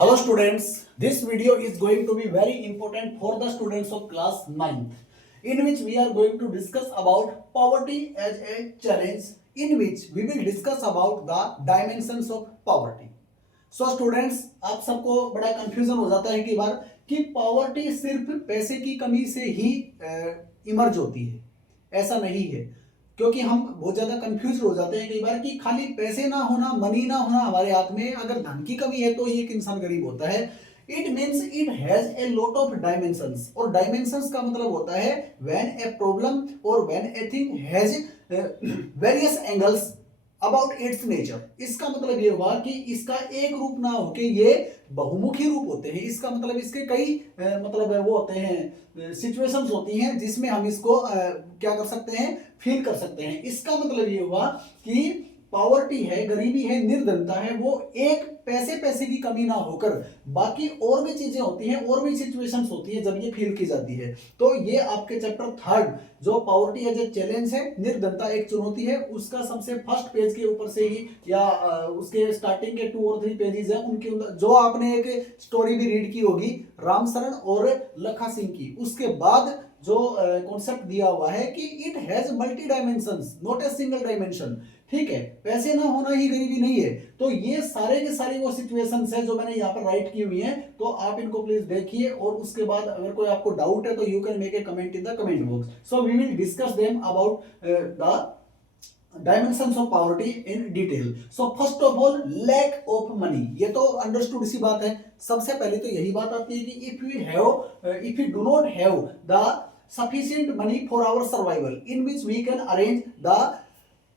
Hello students, this video is going to be very important for the students of class 9th, in which we are going to discuss about poverty as a challenge, in which we will discuss about the dimensions of poverty. So students, आप सबको बड़ा confusion हो जाता है कई बार कि poverty सिर्फ पैसे की कमी से ही इमर्ज होती है। ऐसा नहीं है, क्योंकि हम बहुत ज्यादा कंफ्यूज हो जाते हैं कई बार कि खाली पैसे ना होना, मनी ना होना हमारे हाथ में, अगर धन की कमी है तो ही एक इंसान गरीब होता है। It means it has a lot of dimensions, और डायमेंशंस का मतलब होता है व्हेन ए प्रॉब्लम और when a thing has various angles about it's nature. इसका मतलब ये हुआ कि इसका एक रूप ना हो कि ये बहुमुखी रूप होते हैं। इसका मतलब इसके कई मतलब वो होते हैं, सिचुएशंस होती हैं जिसमें हम इसको क्या कर सकते हैं, फील कर सकते हैं। इसका मतलब ये हुआ कि पॉवर्टी है, गरीबी है, निर्धनता है, वो एक पैसे की कमी ना होकर बाकी और भी चीजें होती हैं, और भी सिचुएशंस होती है जब ये फील की जाती है। तो ये आपके चैप्टर 3 जो पॉवर्टी एज ए चैलेंज है, निर्धनता एक चुनौती है, उसका सबसे फर्स्ट पेज के ऊपर से ही या उसके स्टार्टिंग के 2 और 3 पेजेस हैं, उनके अंदर जो आपने एक स्टोरी भी रीड की होगी रामशरण और लखा सिंह की, उसके बाद जो कॉन्सेप्ट दिया हुआ है कि it has multi dimensions not a single dimension. ठीक है, पैसे ना होना ही गरीबी नहीं है। तो ये सारे के सारे वो सिचुएशंस हैं जो मैंने यहाँ पर राइट की हुई हैं, तो आप इनको प्लीज देखिए, और उसके बाद अगर कोई आपको डाउट है तो you can make a comment in the comment box. So we will discuss them about the dimensions of poverty in detail. So first of all, lack of money, ये तो अंडरस्टूड सी बात है। सबसे पहले तो यही बात आती है कि if you do not have the sufficient money for our survival, in which we can arrange the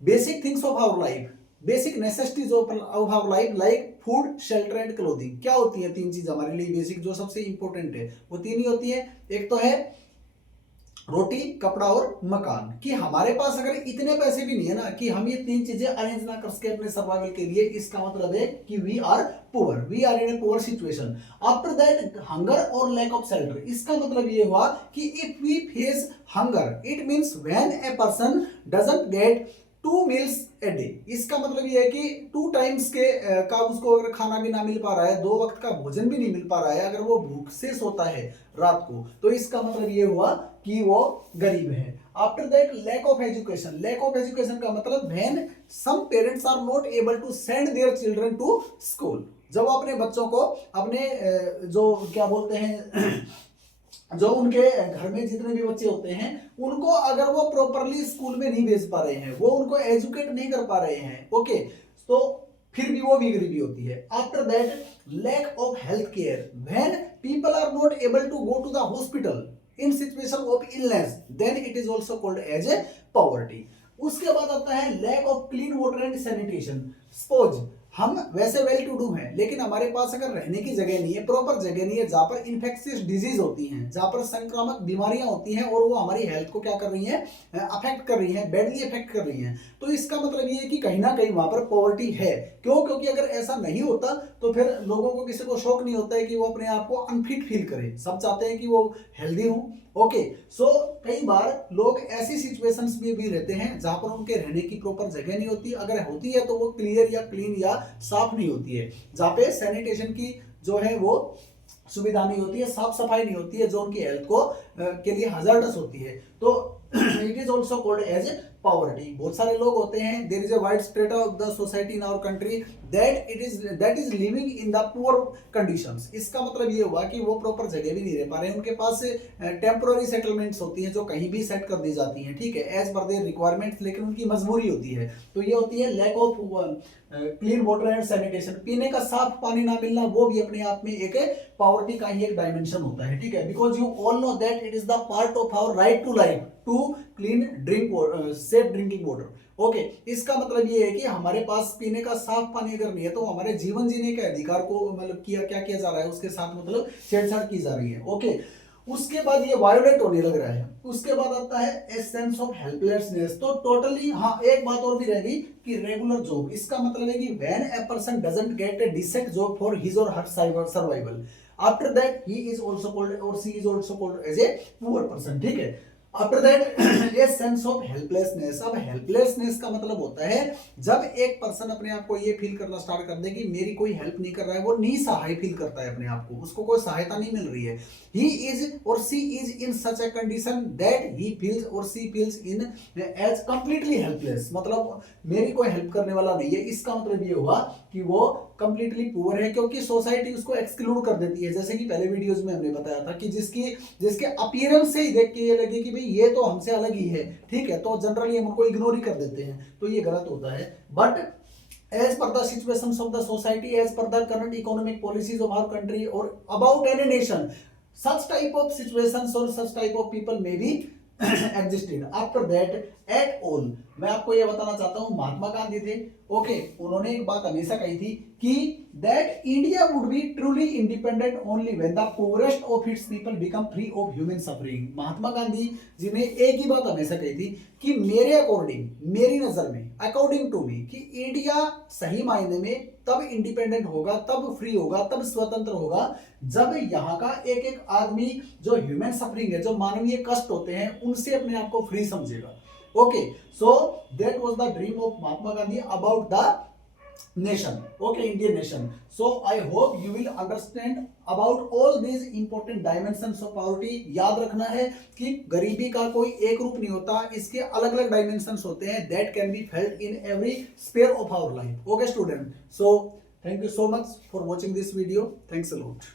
basic things of our life, basic necessities of our life like food, shelter and clothing। क्या होती है 3 चीज हमारे लिए basic, जो सबसे important है वो 3 ही होती है। एक तो है रोटी, कपड़ा और मकान। कि हमारे पास अगर इतने पैसे भी नहीं है ना कि हम ये 3 चीजें अरेंज ना कर सके अपने सर्वाइवल के लिए, इसका मतलब है कि we are poor, we are in a poor situation. After that hunger और लैक ऑफ शेल्टर, इसका मतलब ये हुआ कि if we face hunger, it means when a person doesn't get 2 meals a day. इसका मतलब ये है कि 2 टाइम्स के का उसको अगर खाना भी ना मिल पा रहा है, 2 वक्त का भोजन भी नहीं मिल पा रहा है, अगर वो भूख से सोता है रात को, तो इसका मतलब ये हुआ कि वो गरीब है। After that lack of education, lack of education का मतलब when some parents are not able to send their children to school. जब वो अपने बच्चों को अपने जो क्या बोलते हैं जो उनके घर में जितने भी बच्चे होते हैं उनको अगर वो प्रॉपरली स्कूल में नहीं भेज पा रहे हैं, वो उनको एजुकेट नहीं कर पा रहे हैं, ओके, तो फिर भी वो भी गरीबी होती है। After that lack of health care, when people are not able to go to the hospital in situation of illness, then it is also called as a poverty. उसके बाद आता है lack of clean water and sanitation. Suppose हम वैसे well to do हैं, लेकिन हमारे पास अगर रहने की जगह नहीं है, प्रॉपर जगह नहीं है, जहां पर इन्फेक्शियस डिजीज होती हैं, जहां पर संक्रामक बीमारियां होती हैं और वो हमारी हेल्थ को क्या कर रही हैं, अफेक्ट कर रही हैं, बैडली अफेक्ट कर रही हैं, तो इसका मतलब ये है कि कहीं ना कहीं वहां पर पॉवर्टी है। क्यों? क्योंकि अगर ऐसा नहीं होता तो फिर लोगों को, किसी को शौक नहीं होता है कि वो अपने आप को अनफिट फील करे, सब चाहते हैं कि वो हेल्दी हो। ओके, सो कई बार लोग ऐसी सिचुएशंस में भी रहते हैं जहां पर उनके रहने की प्रॉपर जगह नहीं होती, अगर होती है तो वो क्लियर या क्लीन या साफ नहीं होती है, जहां पे सैनिटेशन की जो है वो सुविधा नहीं होती है, साफ सफाई नहीं होती है, जो उनकी हेल्थ को के लिए हजार्डस होती है, तो it is also called as poverty. बहुत सारे लोग होते हैं, there is a wide spread of the society in our country that is living in the poor conditions. इसका मतलब ये हुआ कि वो प्रॉपर जगह भी नहीं रह पा रहे हैं, उनके पास टेम्पोररी सेटलमेंट्स होती हैं जो कहीं भी सेट कर दी जाती हैं, ठीक है, एज पर देयर रिक्वायरमेंट्स, लेकिन उनकी मजबूरी होती है। तो ये होती है lack of clean water and sanitation, पीने का साफ पानी ना मिलना, वो भी अपने आप में एक पॉवर्टी का ही एक डायमेंशन होता है, ठीक है, because you all know that it is the part of our right to life to clean drink safe drinking water. Okay, इसका मतलब ये है कि हमारे पास पीने का साफ पानी अगर नहीं है तो हमारे जीवन जीने के अधिकार को मतलब क्या किया जा रहा है, उसके साथ मतलब छेड़छाड़ की जा रही है। ओके, उसके बाद ये वायोलेट होने लग रहा है। उसके बाद आता है ए सेंस ऑफ हेल्पलेसनेस। तो टोटली, हाँ, एक बात और भी रह गई कि रेगुलर जॉब, इसका मतलब है कि when a person doesn't get a decent job for his or her survival, after that he is also called or she is also called as a poor person, ठीक है। After that a sense of helplessness. अब helplessness का मतलब होता है जब एक person अपने आप को ये फील करना स्टार्ट कर दे कि मेरी कोई हेल्प नहीं कर रहा है, वो निसहाय फील करता है अपने आप को, उसको कोई सहायता नहीं मिल रही है। He is or she is in such a condition that he feels or she feels in as completely helpless. मतलब मेरी कोई हेल्प करने वाला नहीं है, इसका मतलब ये हुआ कि वो कंप्लीटली पुअर है, क्योंकि सोसाइटी उसको एक्सक्लूड कर देती है। जैसे कि पहले वीडियोस में हमने बताया था कि जिसके अपीयरेंस से ही देख के ये लगे कि भाई ये तो हमसे अलग ही है, ठीक है, तो जनरली हम उनको इग्नोर ही कर देते हैं, तो ये गलत होता है। But as per the situations of the society, as per the current economic policies of our country or about any nation, such type of situations or such type of people may be existed after that at all। मैं आपको ये बताना चाहता हूँ, महात्मा गांधी थे, okay, उन्होंने एक बात हमेशा कही थी कि that India would be truly independent only when the poorest of its people become free of human suffering. Mahatma Gandhi ji ने एक ही बात हमेशा कही थी कि मेरे अकॉर्डिंग, मेरी नजर में, अकॉर्डिंग टू मी, कि इंडिया सही मायने में तब इंडिपेंडेंट होगा, तब फ्री होगा, तब स्वतंत्र होगा जब यहाँ का एक एक आदमी जो ह्यूमन सफरिंग है, जो मानवीय कष्ट होते हैं, उनसे अपने आप को फ्री समझेगा। Okay, so that was the dream of Mahatma Gandhi about the nation, okay, Indian nation। So I hope you will understand about all these important dimensions of poverty। याद रखना है कि गरीबी का कोई एक रूप नहीं होता, इसके अलग अलग dimensions होते हैं, that can be felt in every sphere of our life। Okay student, so thank you so much for watching this video, thanks a lot।